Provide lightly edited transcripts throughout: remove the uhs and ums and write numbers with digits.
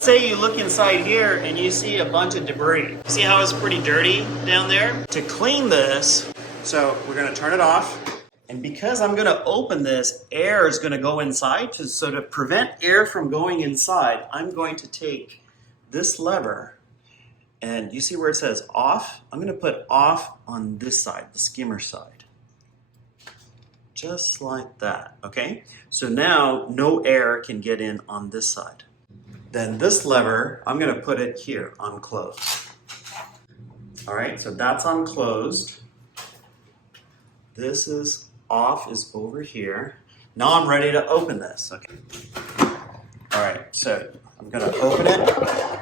Say you look inside here and you see a bunch of debris. See how it's pretty dirty down there? To clean this, so we're gonna turn it off. And because I'm gonna open this, air is gonna go inside. So to prevent air from going inside, I'm going to take this lever, and you see where it says off? I'm gonna put off on this side, the skimmer side. Just like that, okay? So now no air can get in on this side. Then this lever, I'm gonna put it here on closed. All right, so that's on closed. This is off, is over here. Now I'm ready to open this, okay? All right, so I'm gonna open it,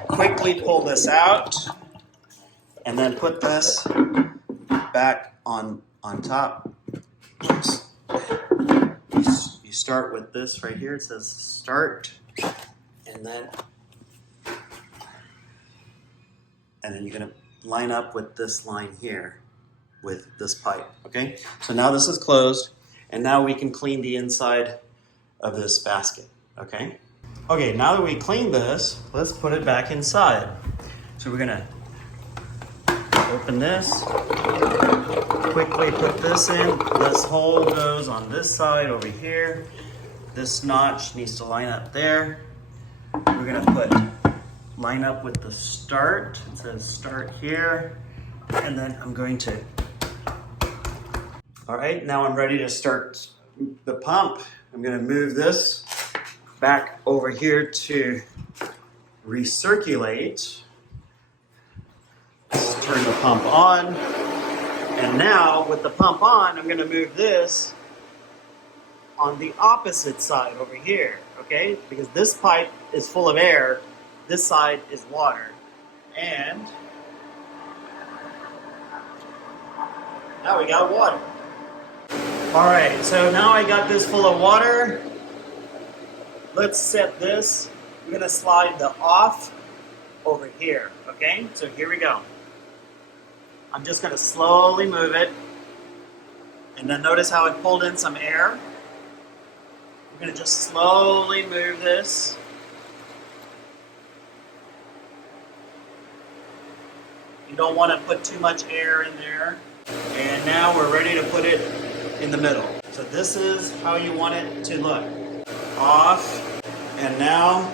quickly pull this out, and then put this back on top. Oops. You start with this right here, it says start, and then you're gonna line up with this line here with this pipe, okay? So now this is closed, and now we can clean the inside of this basket, okay? Okay, now that we cleaned this, let's put it back inside. So we're gonna open this, quickly put this in. This hole goes on this side over here. This notch needs to line up there. We're gonna line up with the start. It says start here. And then I'm going to, all right, now I'm ready to start the pump. I'm gonna move this back over here to recirculate. Let's turn the pump on. And now with the pump on, I'm gonna move this on the opposite side over here, okay? Because this pipe is full of air, this side is water. And now we got water. All right, so now I got this full of water. Let's set this. I'm gonna slide the off over here, okay? So here we go. I'm just gonna slowly move it. And then notice how it pulled in some air. I'm gonna just slowly move this. You don't wanna put too much air in there. And now we're ready to put it in the middle. So this is how you want it to look. Off, and now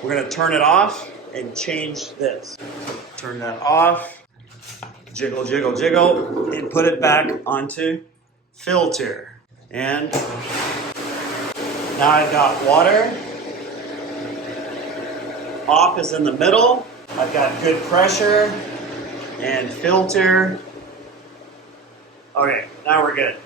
we're gonna turn it off and change this. Turn that off, jiggle, jiggle, jiggle, and put it back onto filter. And now I've got water. Off is in the middle. I've got good pressure and filter. Okay, now we're good.